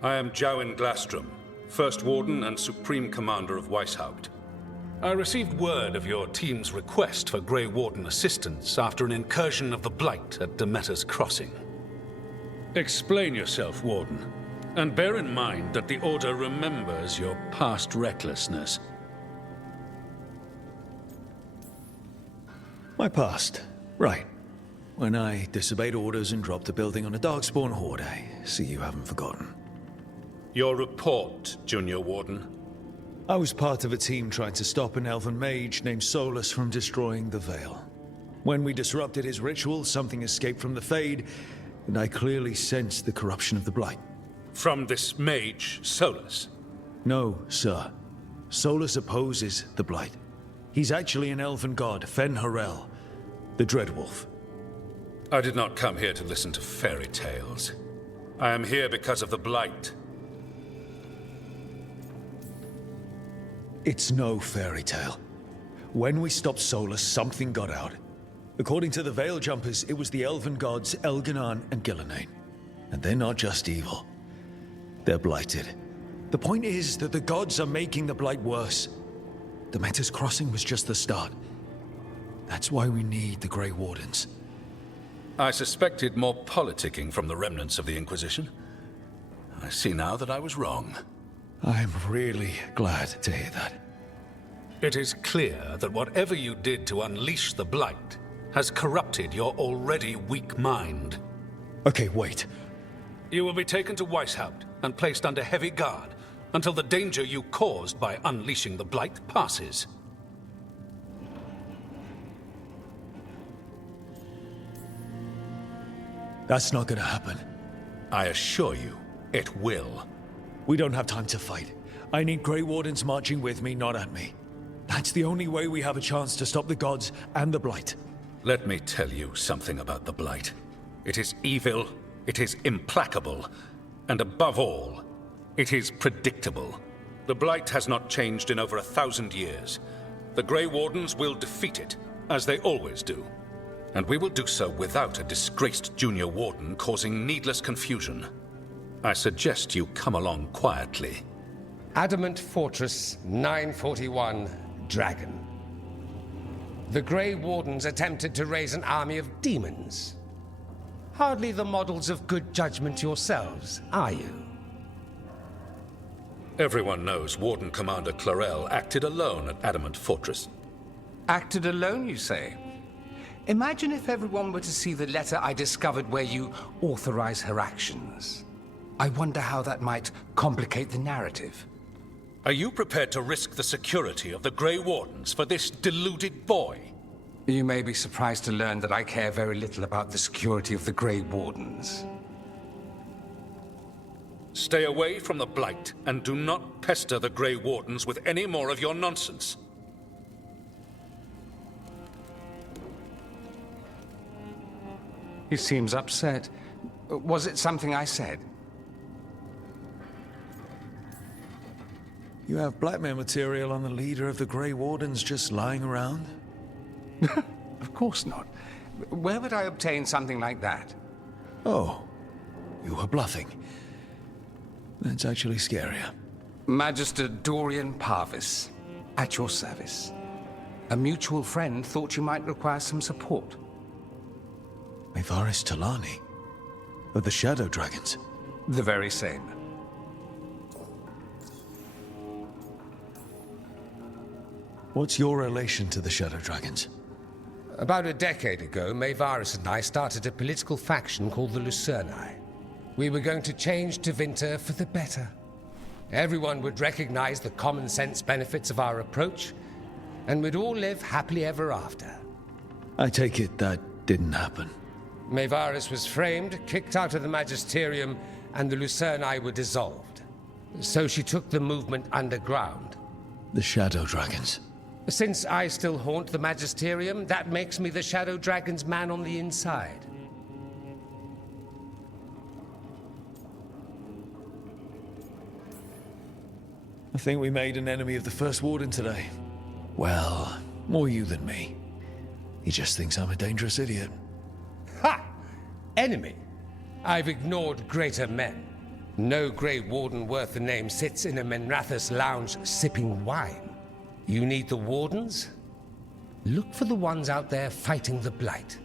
I am Jowen Glastrom, First Warden and Supreme Commander of Weishaupt. I received word of your team's request for Grey Warden assistance after an incursion of the Blight at Demeter's Crossing. Explain yourself, Warden, and bear in mind that the Order remembers your past recklessness. My past. Right. When I disobeyed orders and dropped a building on a Darkspawn horde, I see you haven't forgotten. Your report, Junior Warden. I was part of a team trying to stop an elven mage named Solus from destroying the Veil. When we disrupted his ritual, something escaped from the Fade, and I clearly sensed the corruption of the Blight. From this mage, Solus? No, sir. Solus opposes the Blight. He's actually an elven god, Fen Harel, the Dreadwolf. I did not come here to listen to fairy tales. I am here because of the Blight. It's no fairy tale. When we stopped Solus, something got out. According to the Veil Jumpers, it was the elven gods Elganon and Gillenane. And they're not just evil. They're blighted. The point is that the gods are making the Blight worse. Demeter's Crossing was just the start. That's why we need the Grey Wardens. I suspected more politicking from the remnants of the Inquisition. I see now that I was wrong. I'm really glad to hear that. It is clear that whatever you did to unleash the Blight has corrupted your already weak mind. Okay, wait. You will be taken to Weishaupt and placed under heavy guard until the danger you caused by unleashing the Blight passes. That's not gonna happen. I assure you, it will. We don't have time to fight. I need Grey Wardens marching with me, not at me. That's the only way we have a chance to stop the gods and the Blight. Let me tell you something about the Blight. It is evil, it is implacable, and above all, it is predictable. The Blight has not changed in over 1,000 years. The Grey Wardens will defeat it, as they always do. And we will do so without a disgraced Junior Warden causing needless confusion. I suggest you come along quietly. Adamant Fortress 941, Dragon. The Grey Wardens attempted to raise an army of demons. Hardly the models of good judgment yourselves, are you? Everyone knows Warden Commander Clarel acted alone at Adamant Fortress. Acted alone, you say? Imagine if everyone were to see the letter I discovered where you authorize her actions. I wonder how that might complicate the narrative. Are you prepared to risk the security of the Grey Wardens for this deluded boy? You may be surprised to learn that I care very little about the security of the Grey Wardens. Stay away from the Blight, and do not pester the Grey Wardens with any more of your nonsense. He seems upset. Was it something I said? You have blackmail material on the leader of the Grey Wardens just lying around? Of course not. Where would I obtain something like that? Oh, you were bluffing. That's actually scarier. Magister Dorian Parvis, at your service. A mutual friend thought you might require some support. Maevaris Talani, of the Shadow Dragons. The very same. What's your relation to the Shadow Dragons? About a decade ago, Maevaris and I started a political faction called the Lucerni. We were going to change Tevinter for the better. Everyone would recognize the common sense benefits of our approach, and we'd all live happily ever after. I take it that didn't happen. Maevaris was framed, kicked out of the Magisterium, and the Lucerni were dissolved. So she took the movement underground. The Shadow Dragons. Since I still haunt the Magisterium, that makes me the Shadow Dragon's man on the inside. I think we made an enemy of the First Warden today. Well, more you than me. He just thinks I'm a dangerous idiot. Ha! Enemy? I've ignored greater men. No Grey Warden worth the name sits in a Menrathus lounge sipping wine. You need the Wardens? Look for the ones out there fighting the Blight.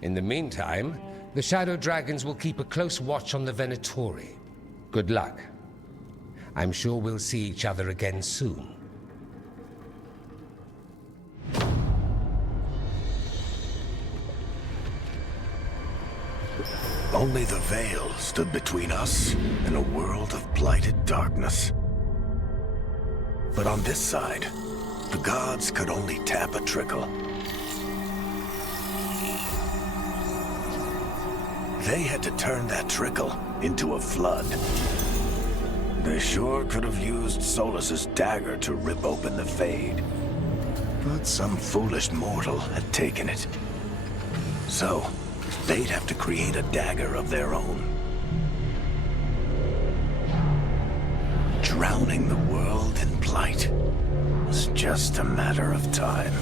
In the meantime, the Shadow Dragons will keep a close watch on the Venatori. Good luck. I'm sure we'll see each other again soon. Only the veil stood between us and a world of blighted darkness. But on this side, the gods could only tap a trickle. They had to turn that trickle into a flood. They sure could have used Solus's dagger to rip open the Fade. But some foolish mortal had taken it. So, they'd have to create a dagger of their own. Drowning the world in blight was just a matter of time.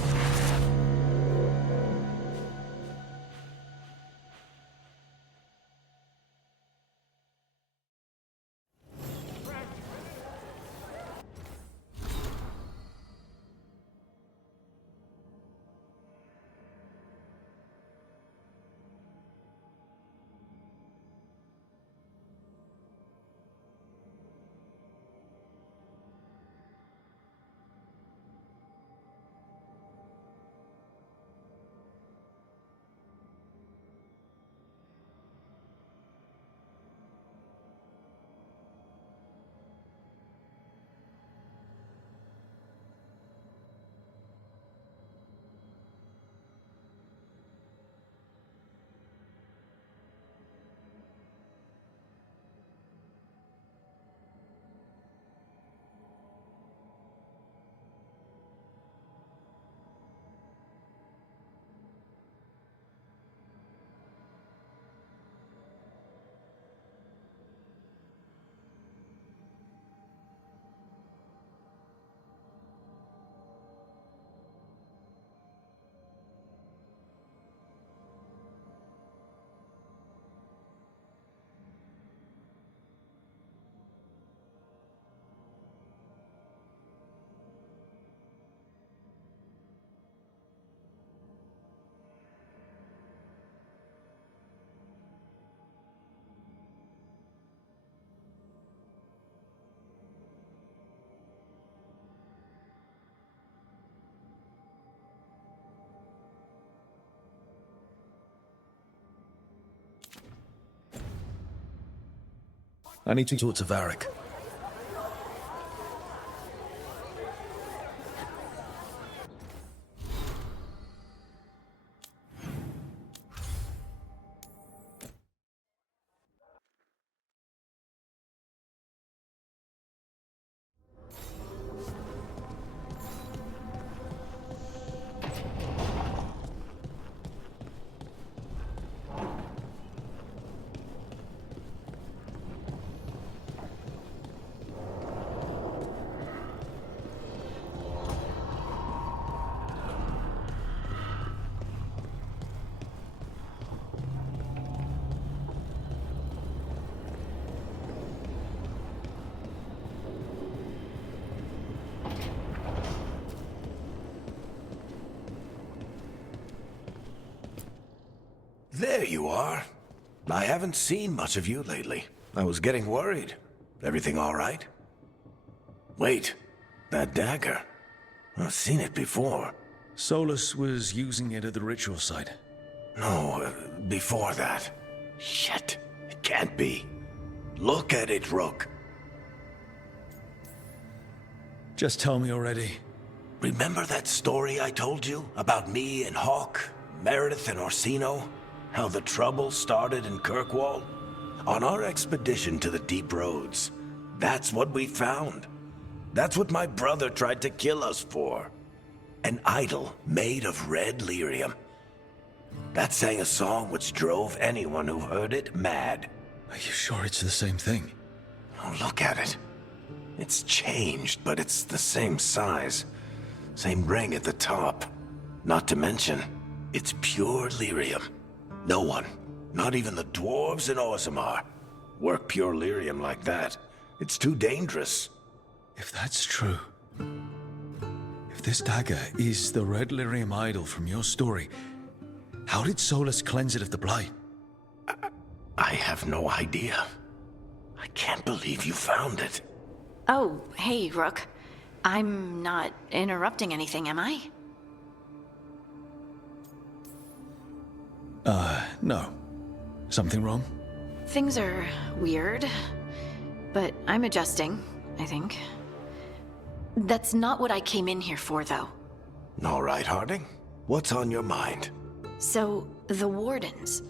I need to talk to Varric. There you are. I haven't seen much of you lately. I was getting worried. Everything all right? Wait, that dagger. I've seen it before. Solus was using it at the ritual site. No, before that. Shit, it can't be. Look at it, Rook. Just tell me already. Remember that story I told you about me and Hawk, Meredith and Orsino? How the trouble started in Kirkwall? On our expedition to the Deep Roads, that's what we found. That's what my brother tried to kill us for. An idol made of red lyrium. That sang a song which drove anyone who heard it mad. Are you sure it's the same thing? Oh, look at it. It's changed, but it's the same size. Same ring at the top. Not to mention, it's pure lyrium. No one, not even the dwarves in Orzammar, work pure lyrium like that. It's too dangerous. If that's true, if this dagger is the red lyrium idol from your story, how did Solus cleanse it of the blight? I have no idea. I can't believe you found it. Oh, hey, Rook. I'm not interrupting anything, am I? No. Something wrong? Things are weird, but I'm adjusting, I think. That's not what I came in here for, though. All right, Harding. What's on your mind? So, the Wardens.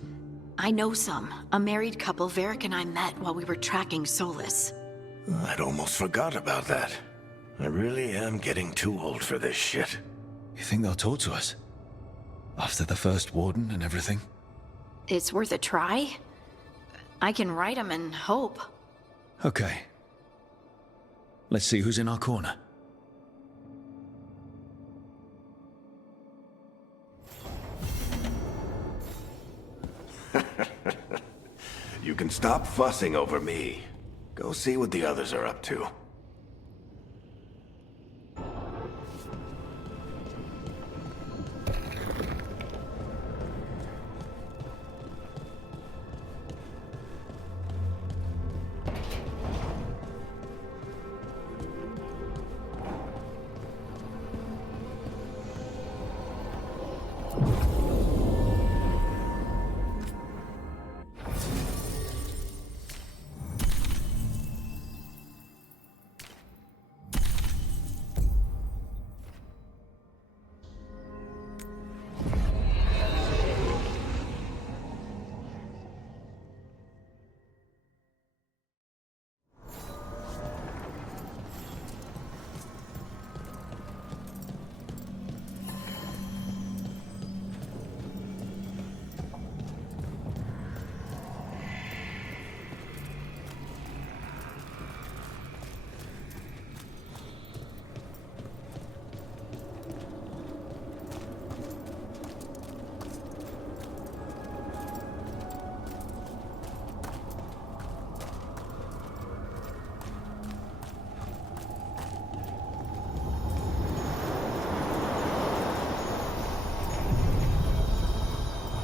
I know some. A married couple Varric and I met while we were tracking Solus. I'd almost forgot about that. I really am getting too old for this shit. You think they'll talk to us? After the first warden and everything? It's worth a try. I can write them and hope. Okay. Let's see who's in our corner. You can stop fussing over me. Go see what the others are up to.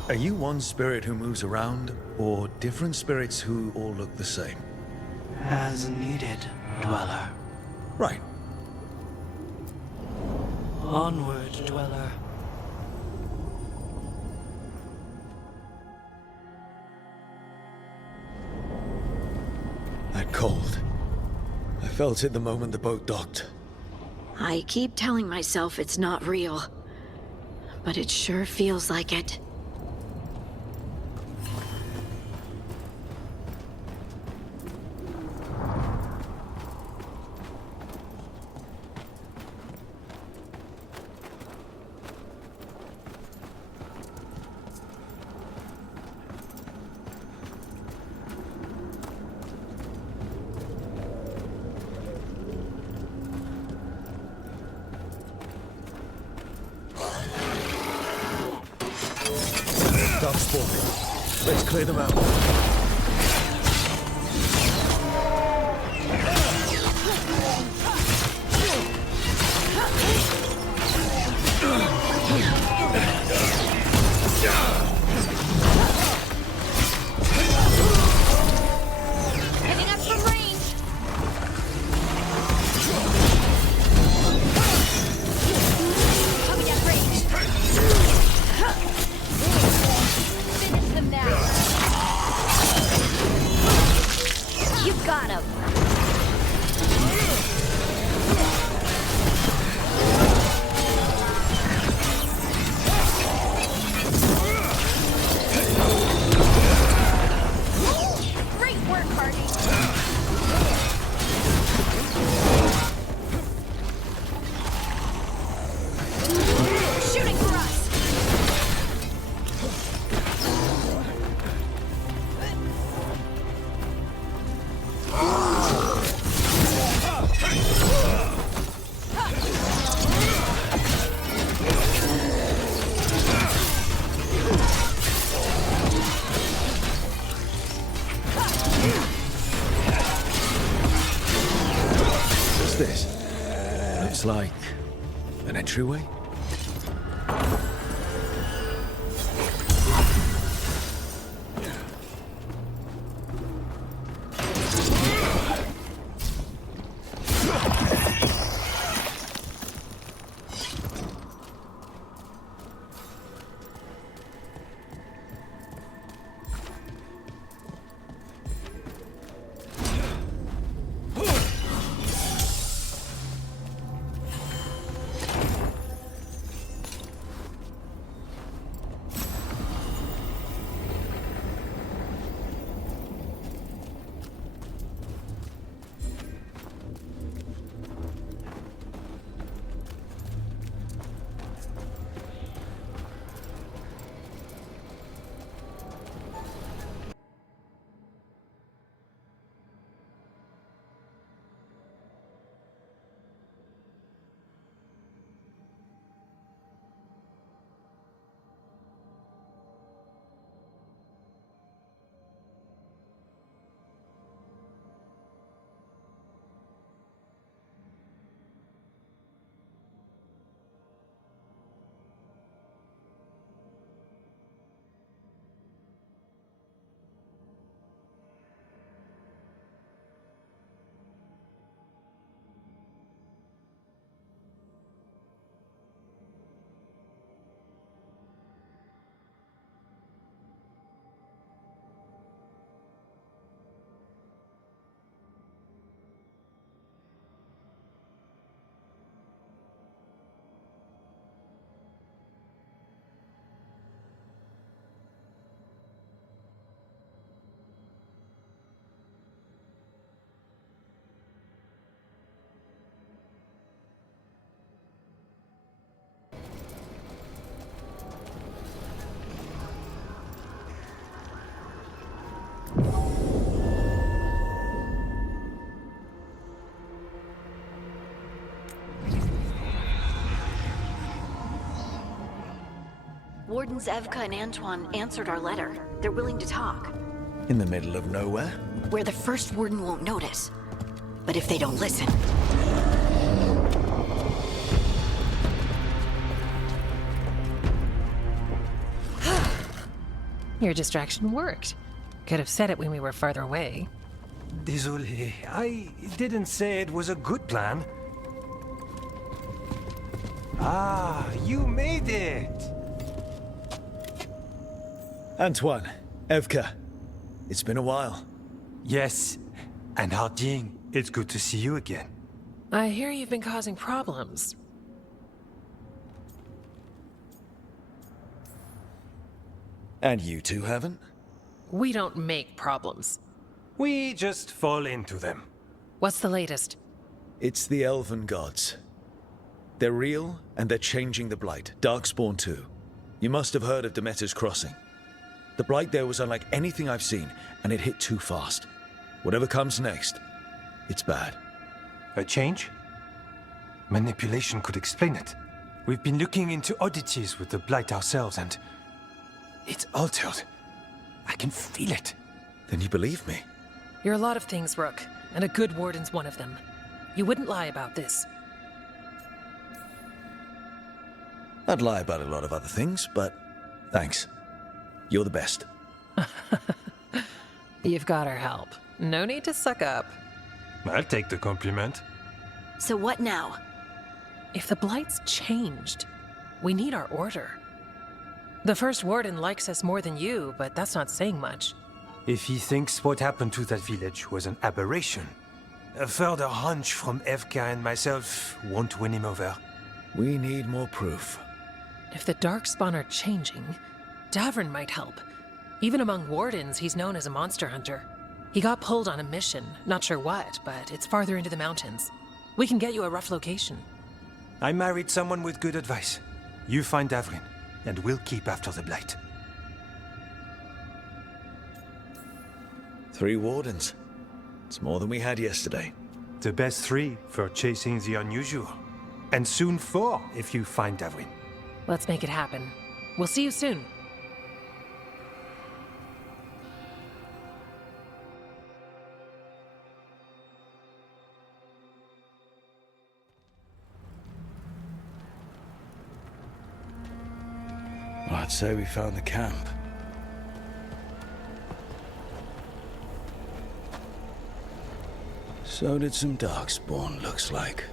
Are you one spirit who moves around, or different spirits who all look the same? As needed, Dweller. Right. Onward, Dweller. That cold. I felt it the moment the boat docked. I keep telling myself it's not real, but it sure feels like it. Stop spawning. Let's clear them out. Hitting us from range! Coming at range! Finish them now! You got him! Great work, Hardy! Shooting for us! this? Looks like an entryway? Wardens Evka and Antoine answered our letter. They're willing to talk. In the middle of nowhere? Where the first warden won't notice. But if they don't listen... Your distraction worked. Could have said it when we were farther away. Désolé, I didn't say it was a good plan. Ah, you made it! Antoine, Evka, it's been a while. Yes, and Harding, it's good to see you again. I hear you've been causing problems. And you two haven't? We don't make problems. We just fall into them. What's the latest? It's the Elven Gods. They're real, and they're changing the Blight. Darkspawn too. You must have heard of Demeter's Crossing. The Blight there was unlike anything I've seen, and it hit too fast. Whatever comes next, it's bad. A change? Manipulation could explain it. We've been looking into oddities with the Blight ourselves, and... it's altered. I can feel it. Then you believe me? You're a lot of things, Rook, and a good warden's one of them. You wouldn't lie about this. I'd lie about a lot of other things, but thanks. You're the best. You've got our help. No need to suck up. I'll take the compliment. So what now? If the Blight's changed, we need our order. The first warden likes us more than you, but that's not saying much. If he thinks what happened to that village was an aberration, a further hunch from Evka and myself won't win him over. We need more proof. If the Darkspawn are changing, Davrin might help. Even among wardens, he's known as a monster hunter. He got pulled on a mission, not sure what, but it's farther into the mountains. We can get you a rough location. I married someone with good advice. You find Davrin, and we'll keep after the Blight. 3 wardens. It's more than we had yesterday. The best 3 for chasing the unusual. And soon 4 if you find Davrin. Let's make it happen. We'll see you soon. I'd say we found the camp. So did some Darkspawn, looks like.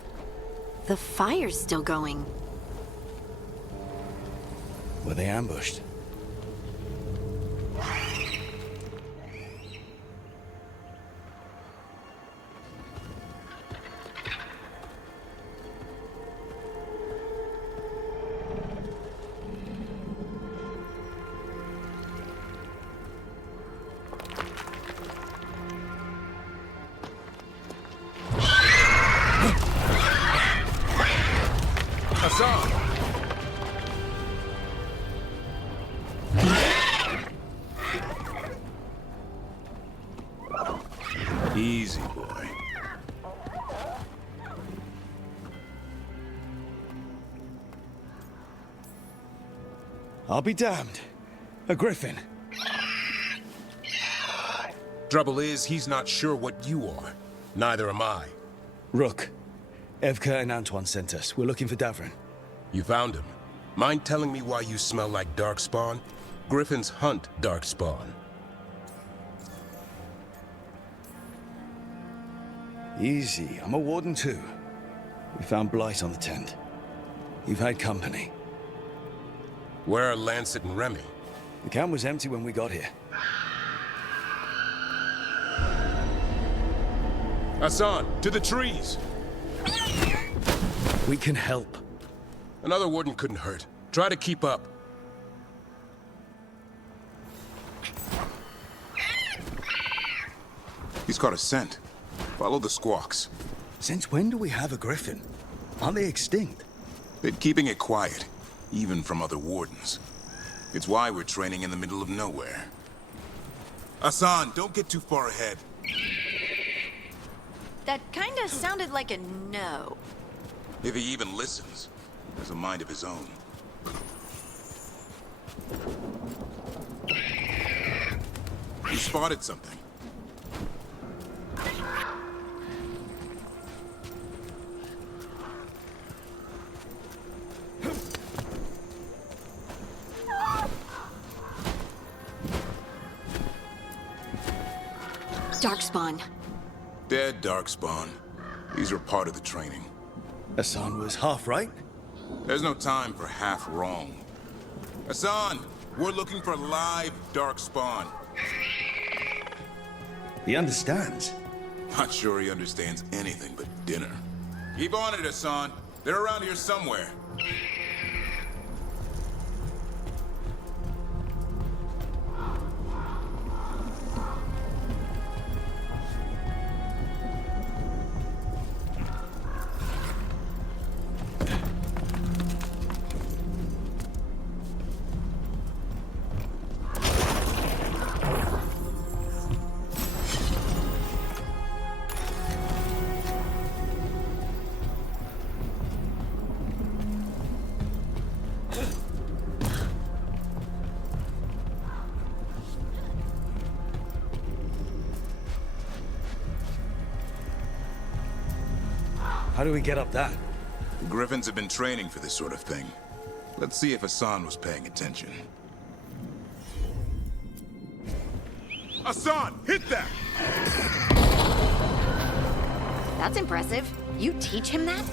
The fire's still going. Were they ambushed? Easy, boy. I'll be damned. A griffin. Trouble is, he's not sure what you are. Neither am I. Rook. Evka and Antoine sent us. We're looking for Davrin. You found him. Mind telling me why you smell like Darkspawn? Griffins hunt Darkspawn. Easy. I'm a warden too. We found Blight on the tent. You've had company. Where are Lancet and Remy? The camp was empty when we got here. Hassan, to the trees! We can help. Another warden couldn't hurt. Try to keep up. He's caught a scent. Follow the squawks. Since when do we have a griffin? Aren't they extinct? Been keeping it quiet, even from other wardens. It's why we're training in the middle of nowhere. Hassan, don't get too far ahead. That kinda sounded like a no. If he even listens, he has a mind of his own. You spotted something. Darkspawn. Dead Darkspawn. These are part of the training. Hassan was half right. There's no time for half wrong. Hassan, we're looking for live Darkspawn. He understands. Not sure he understands anything but dinner. Keep on it, Hassan. They're around here somewhere. How do we get up that? The Griffins have been training for this sort of thing. Let's see if Hassan was paying attention. Hassan, hit that! That's impressive. You teach him that?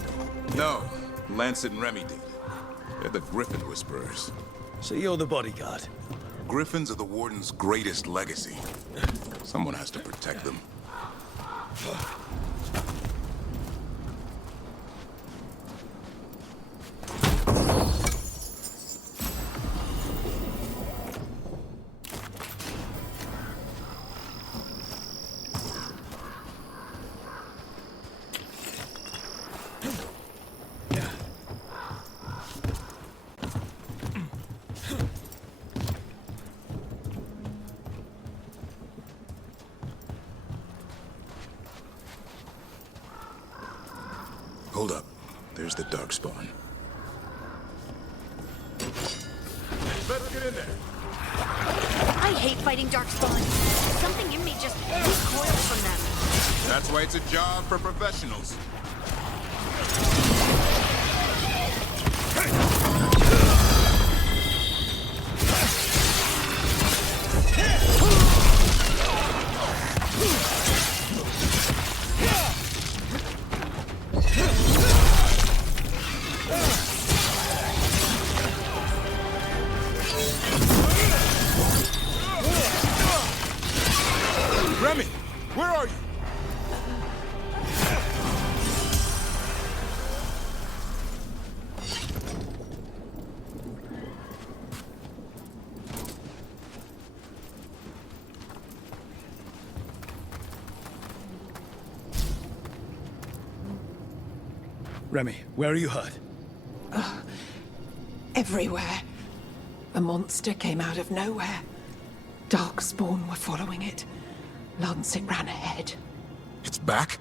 No, Lancet and Remy did. They're the Griffin Whisperers. So you're the bodyguard? Griffins are the Warden's greatest legacy. Someone has to protect them. Hold up. There's the Darkspawn. Better get in there. I hate fighting Darkspawn. Something in me just recoils from them. That's why it's a job for professionals. Remy, where are you hurt? Everywhere. A monster came out of nowhere. Darkspawn were following it. Lancet ran ahead. It's back?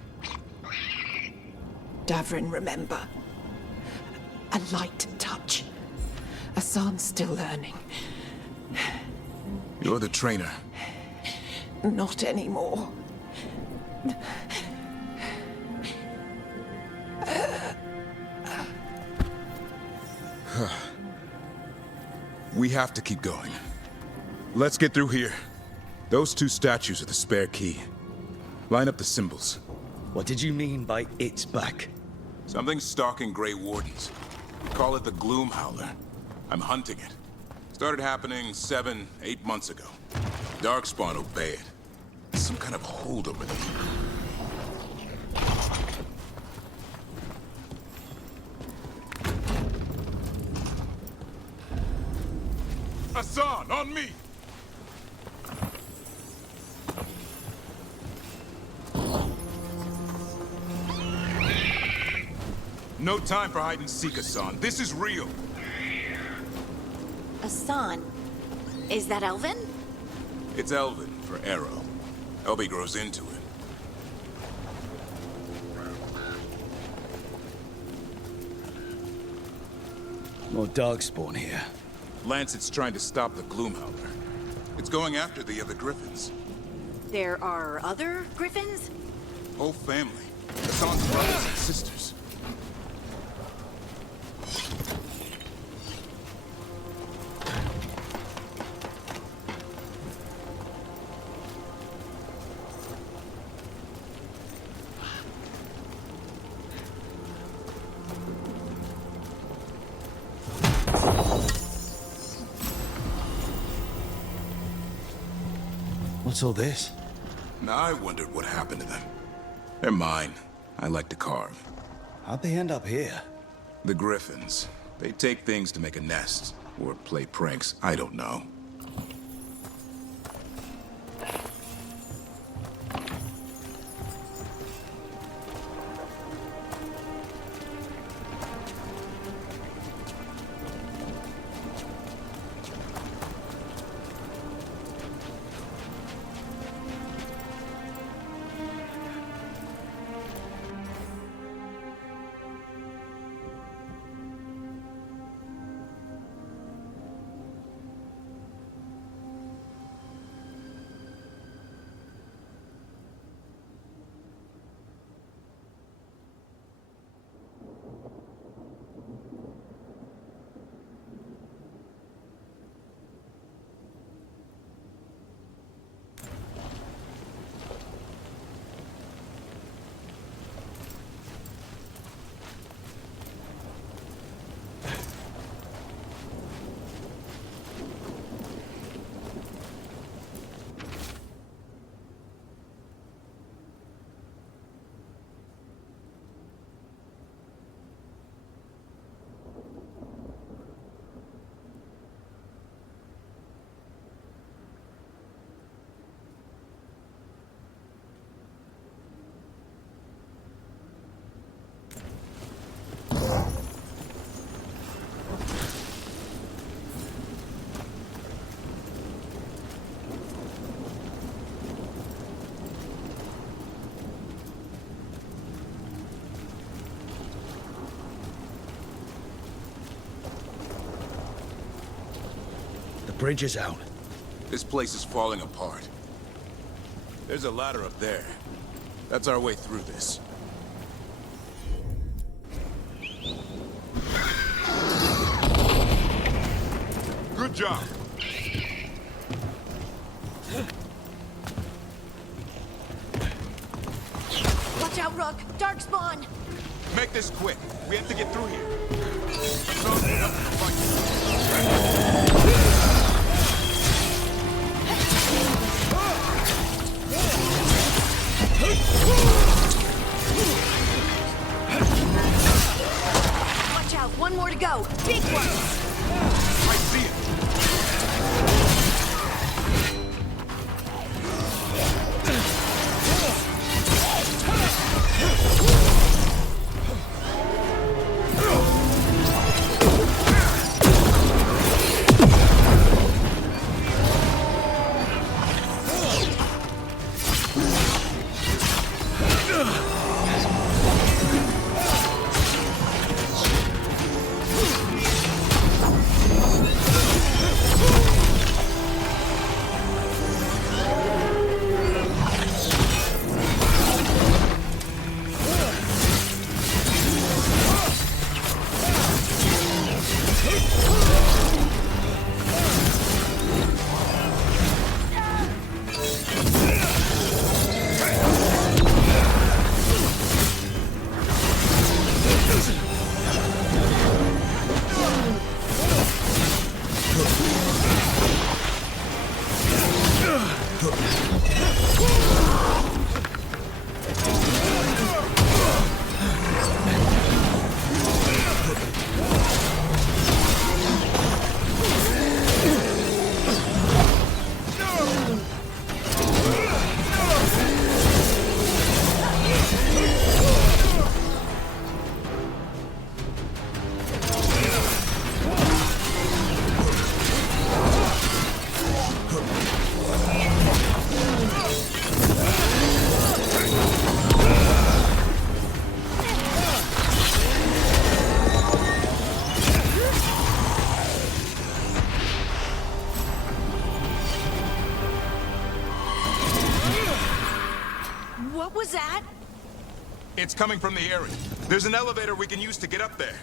Davrin, remember. A light touch. Asan's still learning. You're the trainer. Not anymore. We have to keep going. Let's get through here. Those two statues are the spare key. Line up the symbols. What did you mean by it's back? Something's stalking Grey Wardens. Call it the Gloom Howler. I'm hunting it. Started happening 7, 8 months ago. Darkspawn obey it. Some kind of hold over them. Asan, on me! No time for hide and seek, Asan. This is real. Asan? Is that Elven? It's Elven for arrow. Elby grows into it. More Darkspawn here. Lancet's trying to stop the Gloomhowler. It's going after the other Griffins. There are other Griffins? Whole family. Asan's brothers and sisters. What's all this? Now I wondered what happened to them. They're mine. I like to carve. How'd they end up here? The Griffins. They take things to make a nest. Or play pranks. I don't know. The bridge is out. This place is falling apart. There's a ladder up there. That's our way through this. Good job. Watch out, Rook! Darkspawn! Make this quick. We have to get through here. Watch out! One more to go! Big one! I see it! It's coming from the area. There's an elevator we can use to get up there.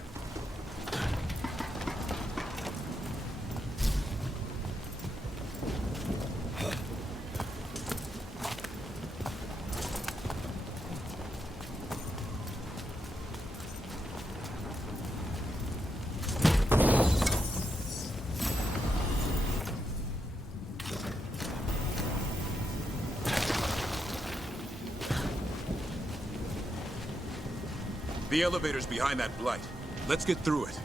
The elevator's behind that blight. Let's get through it.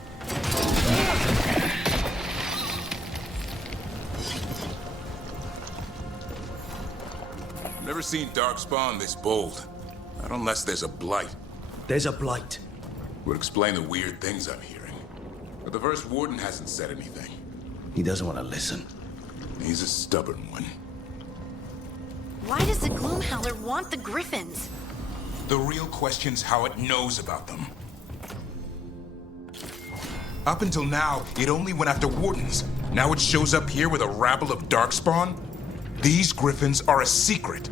Never seen Darkspawn this bold. Not unless there's a blight. There's a blight. Would explain the weird things I'm hearing. But the first warden hasn't said anything. He doesn't want to listen. He's a stubborn one. Why does the Gloomhowler want the Griffins? The real question's how it knows about them. Up until now, it only went after wardens. Now it shows up here with a rabble of Darkspawn? These Griffins are a secret.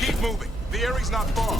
Keep moving. The area's not far.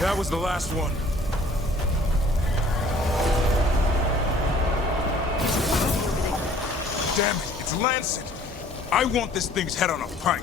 That was the last one. Damn it, it's Lancet. I want this thing's head on a pike.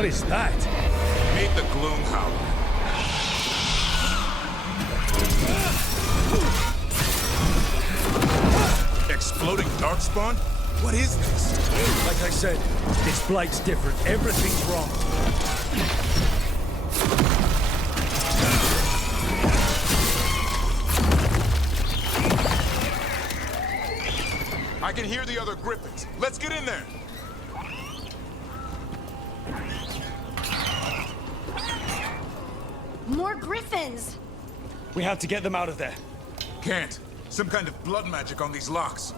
What is that? Meet the Gloom Howler. Exploding Darkspawn? What is this? Like I said, this blight's different. Everything's wrong. I can hear the other Griffins. Let's get in there. More griffins! We have to get them out of there. Can't. Some kind of blood magic on these locks.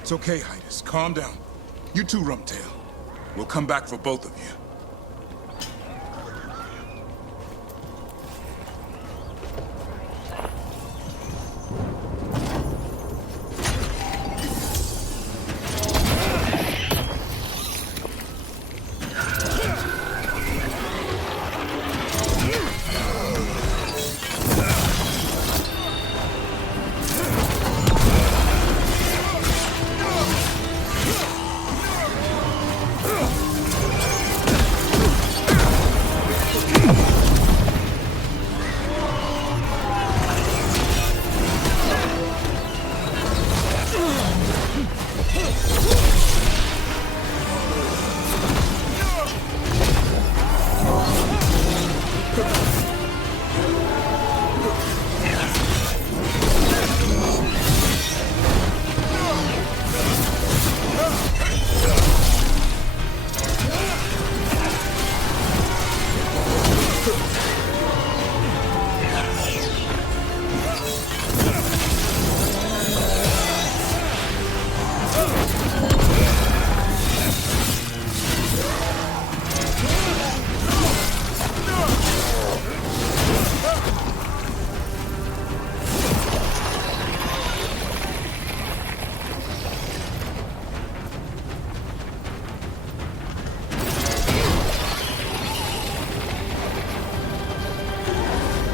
It's okay, Hydas. Calm down. You too, Rumtail. We'll come back for both of you.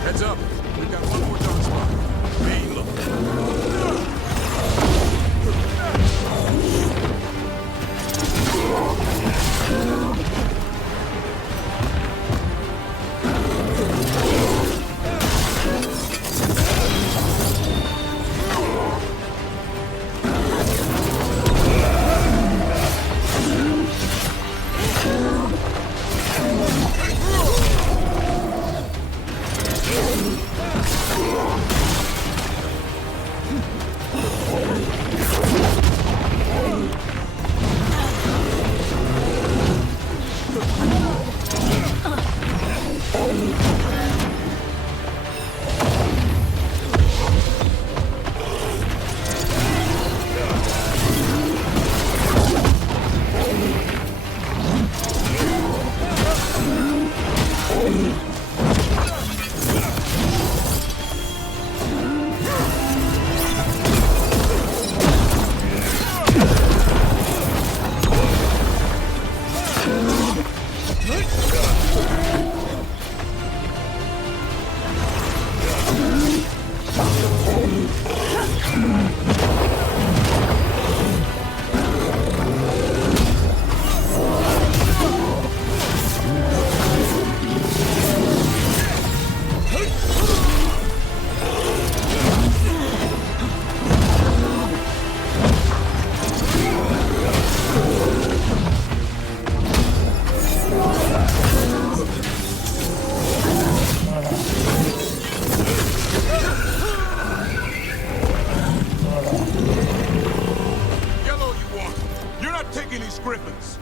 Heads up. We've got one more dark spot. Hey, look. Griffins.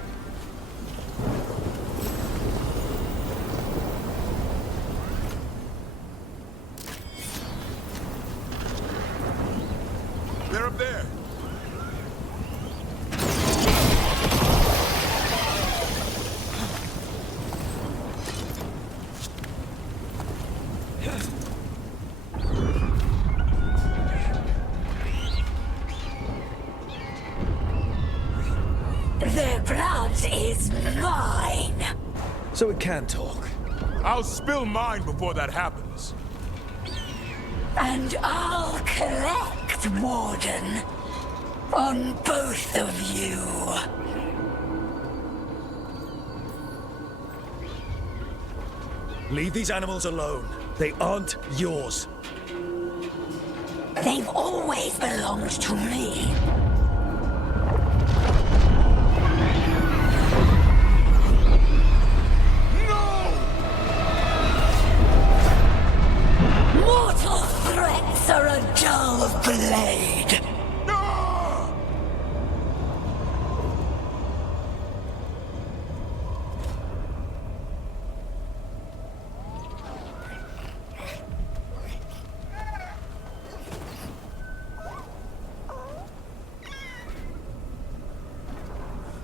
They're up there. Their blood is mine. So it can talk. I'll spill mine before that happens. And I'll collect, Warden, on both of you. Leave these animals alone. They aren't yours. They've always belonged to me. Mortal threats are a dull blade.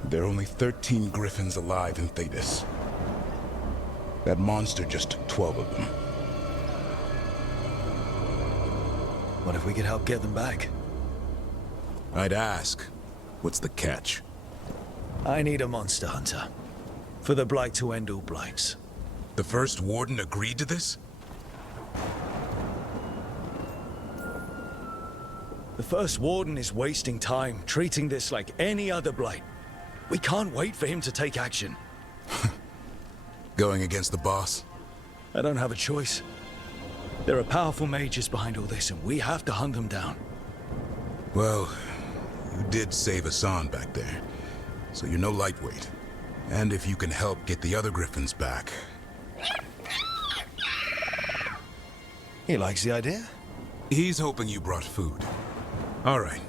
There are only 13 griffins alive in Thetis. That monster just took 12 of them. What if we could help get them back? I'd ask, what's the catch? I need a monster hunter. For the Blight to end all blights. The first warden agreed to this? The first warden is wasting time, treating this like any other blight. We can't wait for him to take action. Going against the boss? I don't have a choice. There are powerful mages behind all this, and we have to hunt them down. Well, you did save Hassan back there, so you're no lightweight. And if you can help get the other griffins back... He likes the idea? He's hoping you brought food. All right.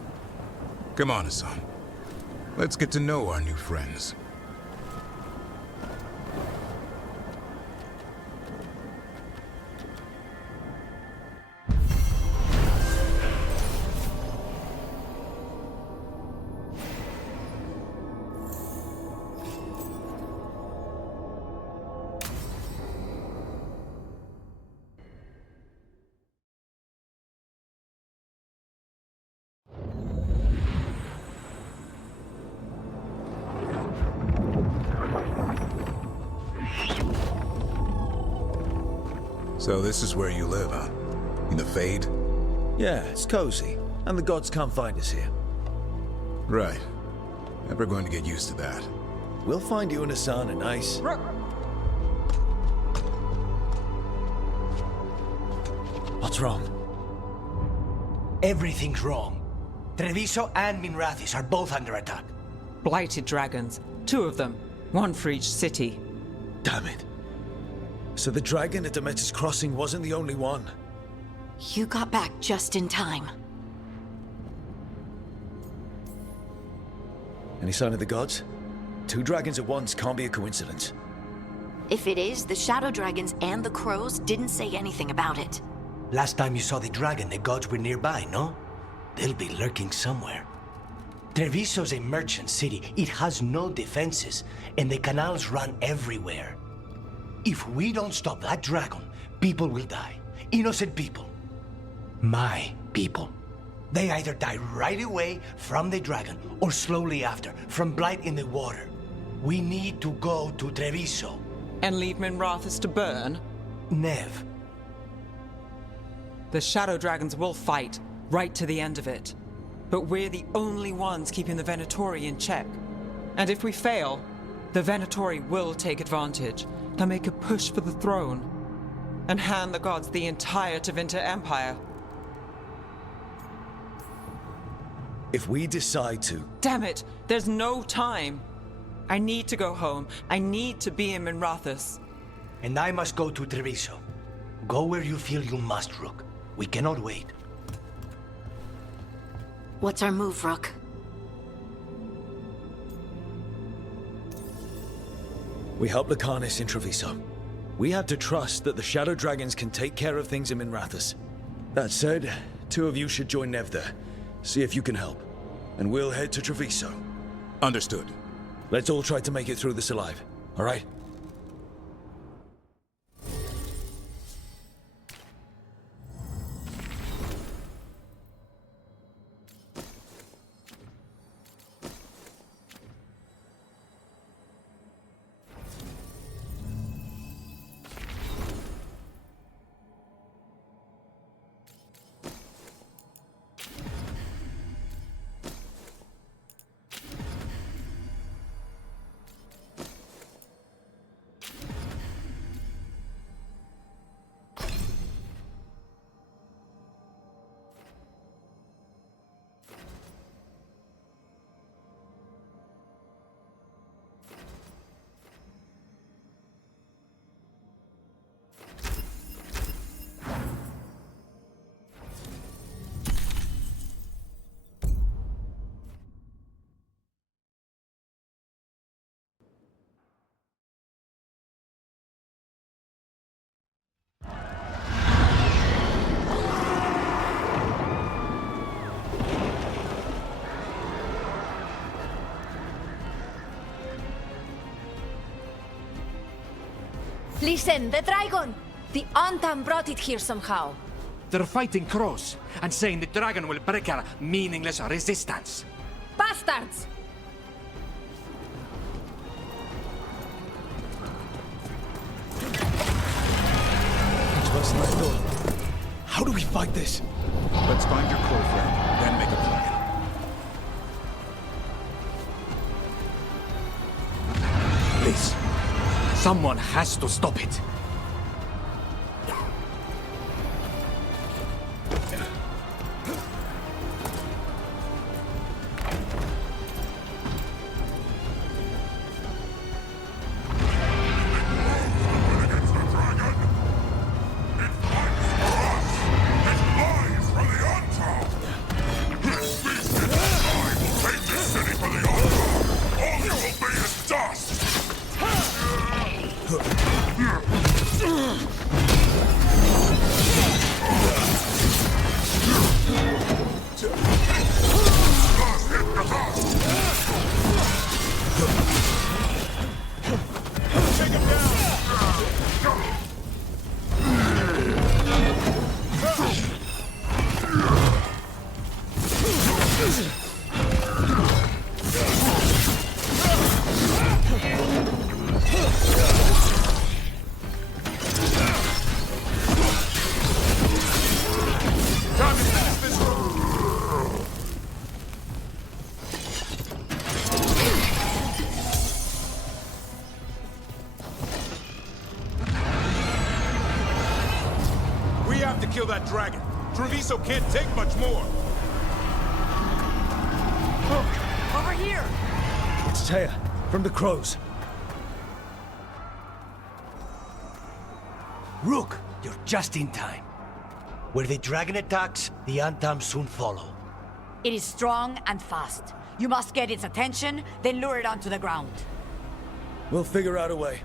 Come on, Hassan. Let's get to know our new friends. So this is where you live, huh? In the Fade? Yeah, it's cozy. And the gods can't find us here. Right. Never going to get used to that. We'll find you and Hassan a nice... What's wrong? Everything's wrong. Treviso and Minrathis are both under attack. Blighted dragons. 2 of them. 1 for each city. Damn it. So the dragon at Demeter's Crossing wasn't the only one. You got back just in time. Any sign of the gods? 2 dragons at once can't be a coincidence. If it is, the Shadow Dragons and the Crows didn't say anything about it. Last time you saw the dragon, the gods were nearby, no? They'll be lurking somewhere. Treviso's a merchant city. It has no defenses, and the canals run everywhere. If we don't stop that dragon, people will die. Innocent people. My people. They either die right away from the dragon, or slowly after, from blight in the water. We need to go to Treviso. And leave Minrathis to burn? Nev. The Shadow Dragons will fight, right to the end of it. But we're the only ones keeping the Venatori in check. And if we fail, the Venatori will take advantage. They'll make a push for the throne, and hand the gods the entire Tevinter Empire. If we decide to... Damn it! There's no time! I need to go home. I need to be in Minrathis. And I must go to Treviso. Go where you feel you must, Rook. We cannot wait. What's our move, Rook? We help Lucanus in Treviso. We have to trust that the Shadow Dragons can take care of things in Minrathis. That said, 2 of you should join Nev there. See if you can help. And we'll head to Treviso. Understood. Let's all try to make it through this alive, all right? Listen, the dragon! The Antam brought it here somehow. They're fighting crows and saying the dragon will break our meaningless resistance. Bastards! It's worse than I thought. How do we fight this? Let's find your crow friend, then make a plan. Please. Someone has to stop it. Kill that dragon. Treviso can't take much more. Look, over here! It's Taya, from the crows. Rook, you're just in time. Where the dragon attacks, the Antam soon follow. It is strong and fast. You must get its attention, then lure it onto the ground. We'll figure out a way.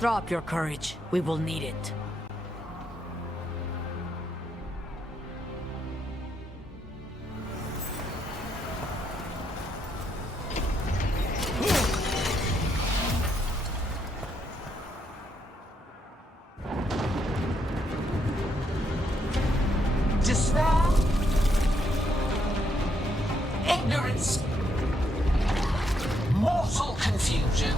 Drop your courage. We will need it. Despair, ignorance, mortal confusion.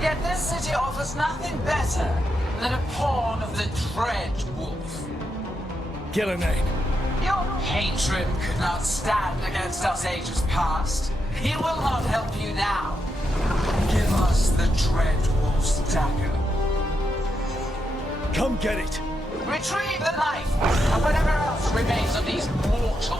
Yet this city offers nothing better than a pawn of the Dread Wolf. Gillenane. Your patron could not stand against us ages past. He will not help you now. Give us the Dread Wolf's dagger. Come get it. Retrieve the knife, and whatever else remains of these mortals.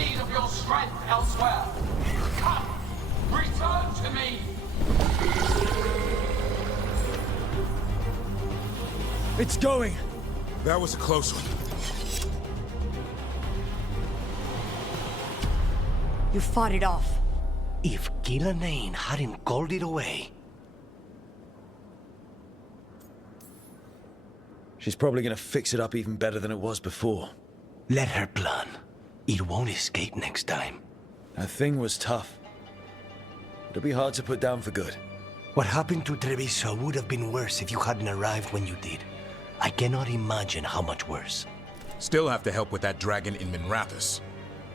need of your strength elsewhere. Come, return to me. It's going. That was a close one. You fought it off. If Gillenane hadn't called it away. She's probably gonna fix it up even better than it was before. Let her plan. It won't escape next time. That thing was tough. It'll be hard to put down for good. What happened to Treviso would have been worse if you hadn't arrived when you did. I cannot imagine how much worse. Still have to help with that dragon in Minrathous.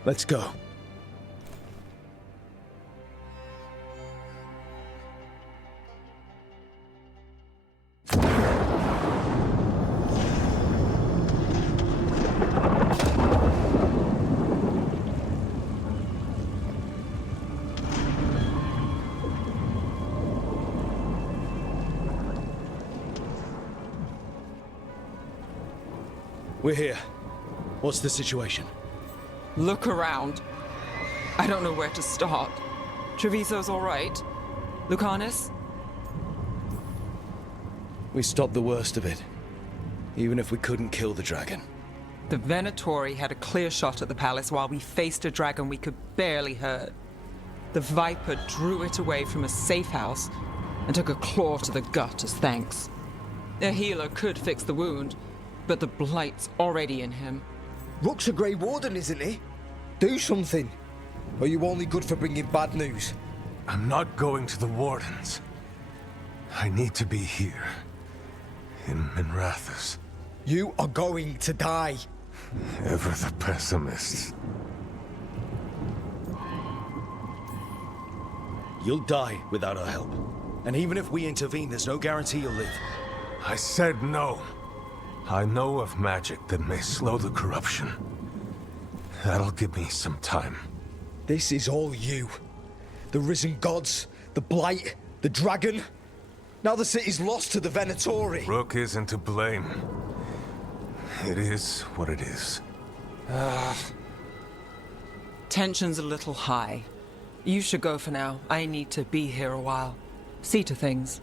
Let's go. We're here. What's the situation? Look around. I don't know where to start. Treviso's all right. Lucanus? We stopped the worst of it. Even if we couldn't kill the dragon. The Venatori had a clear shot at the palace while we faced a dragon we could barely hurt. The Viper drew it away from a safe house and took a claw to the gut as thanks. A healer could fix the wound, but the Blight's already in him. Rook's a Grey Warden, isn't he? Do something. Or are you only good for bringing bad news? I'm not going to the Wardens. I need to be here. In Minrathous. You are going to die. Ever the pessimist. You'll die without our help. And even if we intervene, there's no guarantee you'll live. I said no. I know of magic that may slow the corruption. That'll give me some time. This is all you. The risen gods, the Blight, the dragon. Now the city's lost to the Venatori. Rook isn't to blame. It is what it is. Tension's a little high. You should go for now. I need to be here a while. See to things.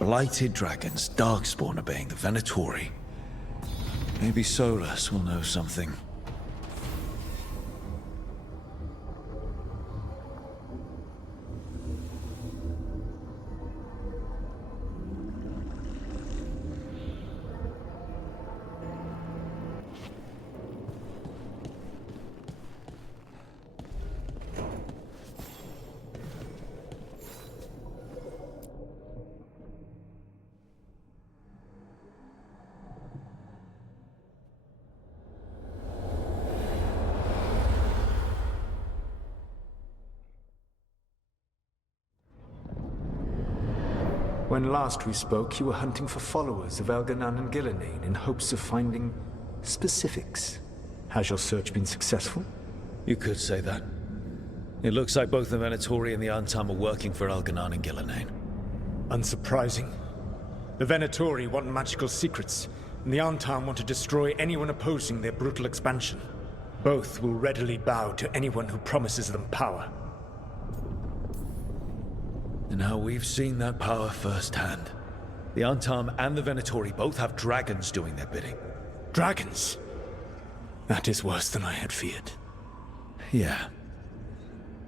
Blighted dragons, Darkspawn obeying the Venatori. Maybe Solus will know something. When last we spoke, you were hunting for followers of Elganan and Gillenane in hopes of finding specifics. Has your search been successful? You could say that. It looks like both the Venatori and the Antam are working for Elganan and Gillenane. Unsurprising. The Venatori want magical secrets, and the Antam want to destroy anyone opposing their brutal expansion. Both will readily bow to anyone who promises them power. And now we've seen that power firsthand. The Antam and the Venatori both have dragons doing their bidding. Dragons? That is worse than I had feared. Yeah.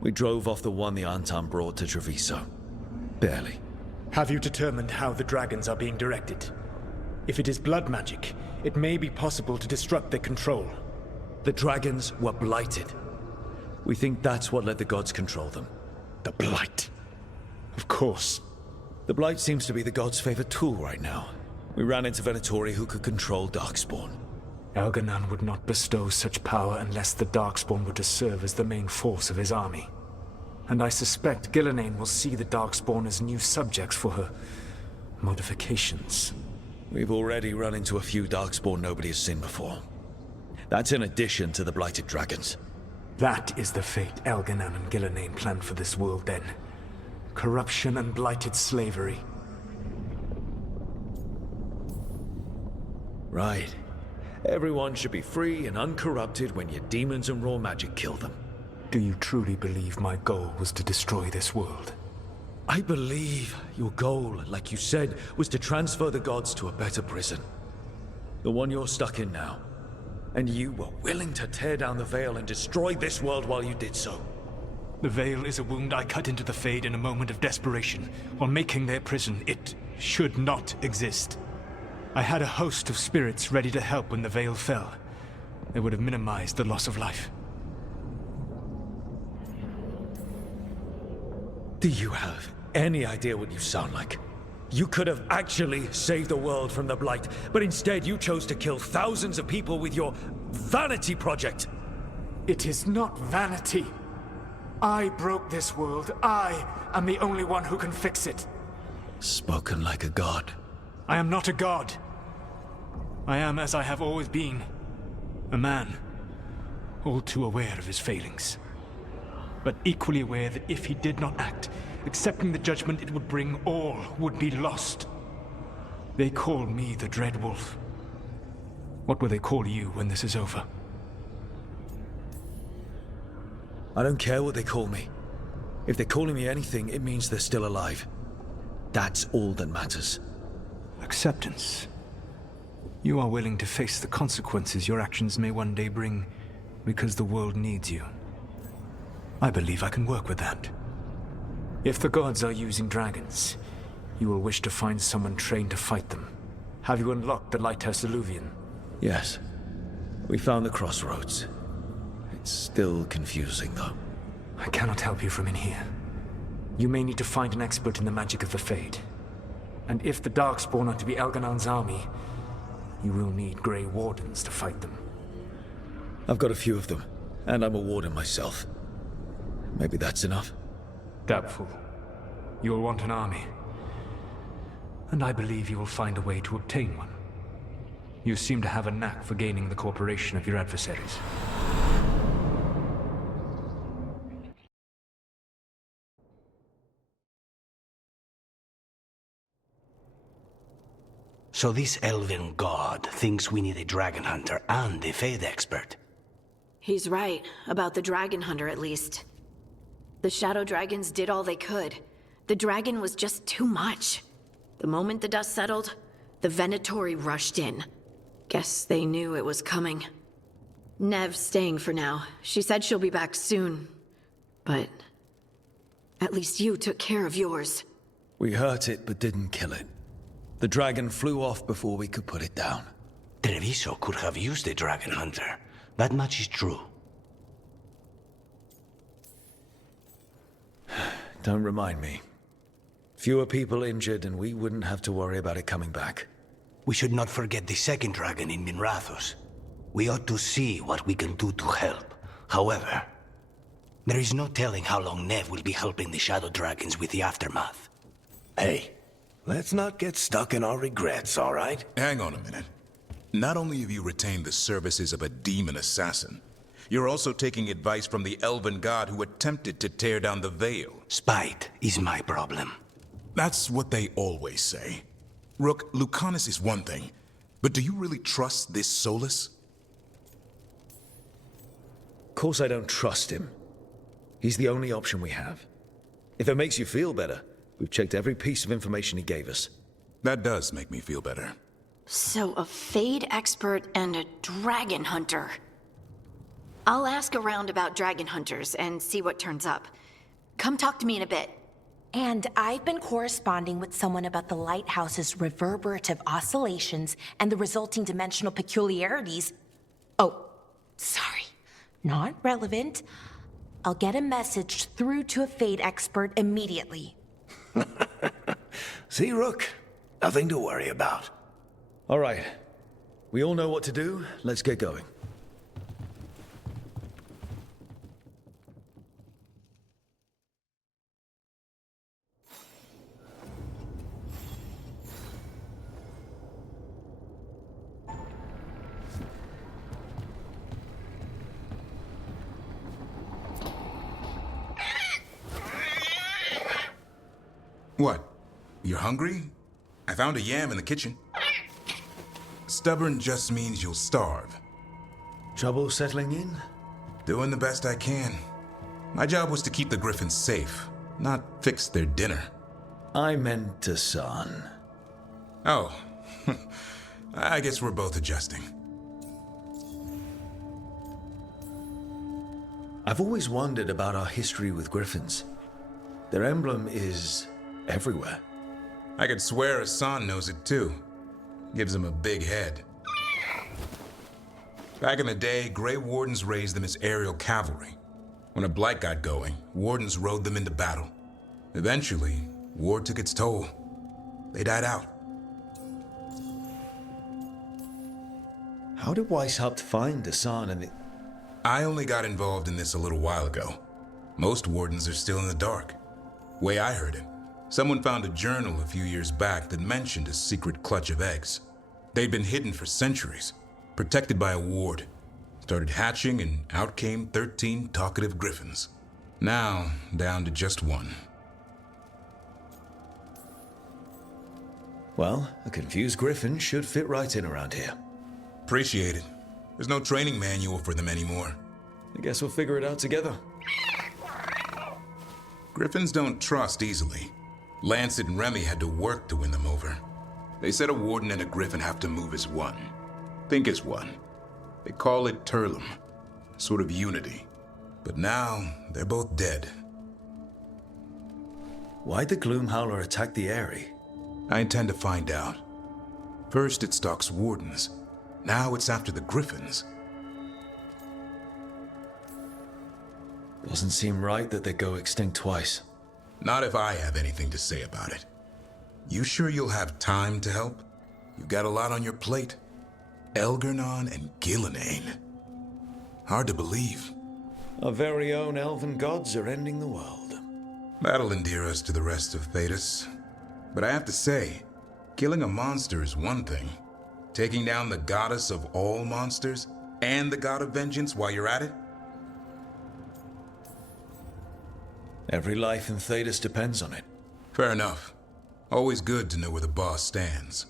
We drove off the one the Antam brought to Treviso. Barely. Have you determined how the dragons are being directed? If it is blood magic, it may be possible to disrupt their control. The dragons were blighted. We think that's what let the gods control them. The Blight. Of course. The Blight seems to be the gods' favorite tool right now. We ran into Venatori who could control Darkspawn. Elganan would not bestow such power unless the Darkspawn were to serve as the main force of his army. And I suspect Gillenane will see the Darkspawn as new subjects for her modifications. We've already run into a few Darkspawn nobody has seen before. That's in addition to the Blighted Dragons. That is the fate Elganan and Gillenane planned for this world then. Corruption and blighted slavery. Right. Everyone should be free and uncorrupted when your demons and raw magic kill them. Do you truly believe my goal was to destroy this world? I believe your goal, like you said, was to transfer the gods to a better prison. The one you're stuck in now. And you were willing to tear down the veil and destroy this world while you did so. The veil is a wound I cut into the Fade in a moment of desperation, while making their prison. It should not exist. I had a host of spirits ready to help when the veil fell. They would have minimized the loss of life. Do you have any idea what you sound like? You could have actually saved the world from the Blight, but instead you chose to kill thousands of people with your vanity project. It is not vanity. I broke this world. I am the only one who can fix it. Spoken like a god. I am not a god. I am as I have always been. A man. All too aware of his failings. But equally aware that if he did not act, accepting the judgment it would bring, all would be lost. They call me the Dread Wolf. What will they call you when this is over? I don't care what they call me. If they're calling me anything, it means they're still alive. That's all that matters. Acceptance. You are willing to face the consequences your actions may one day bring, because the world needs you. I believe I can work with that. If the gods are using dragons, you will wish to find someone trained to fight them. Have you unlocked the Lighthouse Illuvian? Yes. We found the crossroads. It's still confusing, though. I cannot help you from in here. You may need to find an expert in the magic of the Fade. And if the Darkspawn are to be Elganan's army, you will need Grey Wardens to fight them. I've got a few of them, and I'm a warden myself. Maybe that's enough? Doubtful. You will want an army. And I believe you will find a way to obtain one. You seem to have a knack for gaining the cooperation of your adversaries. So this elven god thinks we need a dragon hunter and a Fade expert. He's right, about the dragon hunter at least. The shadow dragons did all they could. The dragon was just too much. The moment the dust settled, the Venatori rushed in. Guess they knew it was coming. Nev's staying for now. She said she'll be back soon. But at least you took care of yours. We hurt it, but didn't kill it. The dragon flew off before we could put it down. Treviso could have used a dragon hunter. That much is true. Don't remind me. Fewer people injured, and we wouldn't have to worry about it coming back. We should not forget the second dragon in Minrathos. We ought to see what we can do to help. However, there is no telling how long Nev will be helping the Shadow Dragons with the aftermath. Hey, let's not get stuck in our regrets, all right? Hang on a minute. Not only have you retained the services of a demon assassin, you're also taking advice from the elven god who attempted to tear down the veil. Spite is my problem. That's what they always say. Rook, Lucanus is one thing, but do you really trust this Solus? Of course I don't trust him. He's the only option we have. If it makes you feel better, we've checked every piece of information he gave us. That does make me feel better. So a Fade expert and a dragon hunter. I'll ask around about dragon hunters and see what turns up. Come talk to me in a bit. And I've been corresponding with someone about the lighthouse's reverberative oscillations and the resulting dimensional peculiarities. Oh, sorry. Not relevant. I'll get a message through to a Fade expert immediately. See, Rook? Nothing to worry about. All right. We all know what to do. Let's get going. What? You're hungry? I found a yam in the kitchen. Stubborn just means you'll starve. Trouble settling in? Doing the best I can. My job was to keep the Griffins safe, not fix their dinner. I meant Hassan. Oh. I guess we're both adjusting. I've always wondered about our history with Griffins. Their emblem is everywhere. I could swear Hassan knows it too. Gives him a big head. Back in the day, Grey Wardens raised them as aerial cavalry. When a blight got going, Wardens rode them into battle. Eventually, war took its toll. They died out. How did Weishaupt find Hassan and the... I only got involved in this a little while ago. Most Wardens are still in the dark. Way I heard it, someone found a journal a few years back that mentioned a secret clutch of eggs. They'd been hidden for centuries, protected by a ward. Started hatching and out came 13 talkative griffins. Now, down to just one. Well, a confused griffin should fit right in around here. Appreciate it. There's no training manual for them anymore. I guess we'll figure it out together. Griffins don't trust easily. Lancet and Remy had to work to win them over. They said a warden and a griffin have to move as one. Think as one. They call it Turlum. Sort of unity. But now, they're both dead. Why'd the Gloomhowler attack the Eyrie? I intend to find out. First it stalks wardens. Now it's after the griffins. Doesn't seem right that they go extinct twice. Not if I have anything to say about it. You sure you'll have time to help? You've got a lot on your plate. Elgernon and Gillenane. Hard to believe. Our very own elven gods are ending the world. That'll endear us to the rest of Thedas. But I have to say, killing a monster is one thing. Taking down the goddess of all monsters and the god of vengeance while you're at it? Every life in Thedas depends on it. Fair enough. Always good to know where the boss stands.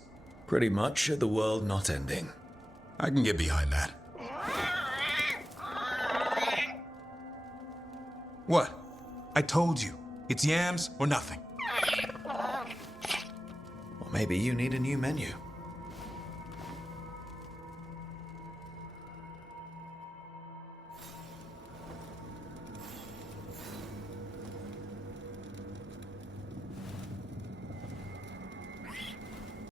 Pretty much the world not ending. I can get behind that. What? I told you. It's yams or nothing. Or maybe you need a new menu.